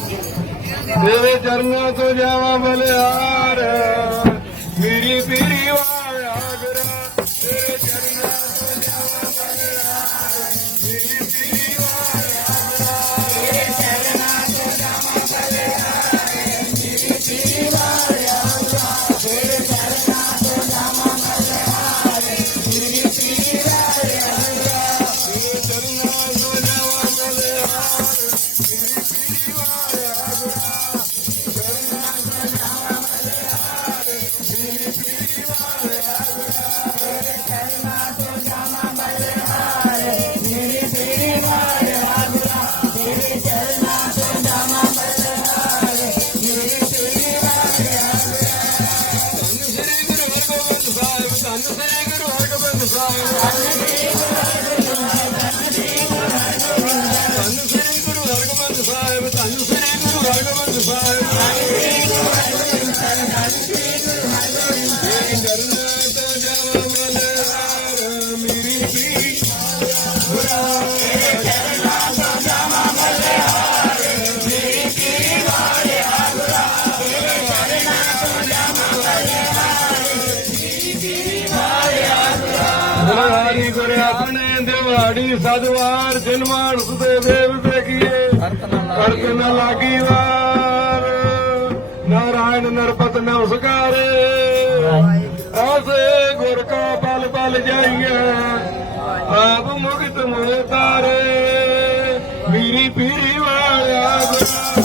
ਤੇਰੇ ਚਰਨਾਂ ਤੋਂ ਜਾਵਾਂ ਬਲਿਹਾਰ ਮੇਰੀ ਪੀਰੀ ਵਾਲਿਆ ਗਰਾ ਤੇਰੇ ਚਰਨਾਂ ਤੋਂ ਜਾਵਾਂ ਬਲਿਹਾਰ ਮੇਰੀ ਪੀਰੀ ਵਾਲਿਆ ਮੇਰੀ ਚਰਨਾਂ ਤੋਂ ਜਾਵਾਂ ਮਲਹਾਰ ਮੇਰੀ ਪੀਰੀ ਸ੍ਰੀ ਗੁਰਿਆਣੇ ਦਿਵਾੜੀ ਸਦਵਾਰ ਜਨਮਾਨ ਸੁਦੇਵੇ ਵਿਵੇਕੀਏ ਅਰਥ ਨਾ ਲਾਗੀ ਵਾਰ। ਨਾਰਾਇਣ ਨਰਪਤ ਨਮਸਕਾਰੇ। ਆਸੇ ਗੁਰ ਕਾ ਪਲ ਪਲ ਜਾਈਏ। ਆਪ ਮੁਕਤ ਮੋਏ ਤਾਰੇ। ਮੀਰੀ ਪੀਰੀ ਵਾਲਿਆ ਗੁਰਾ।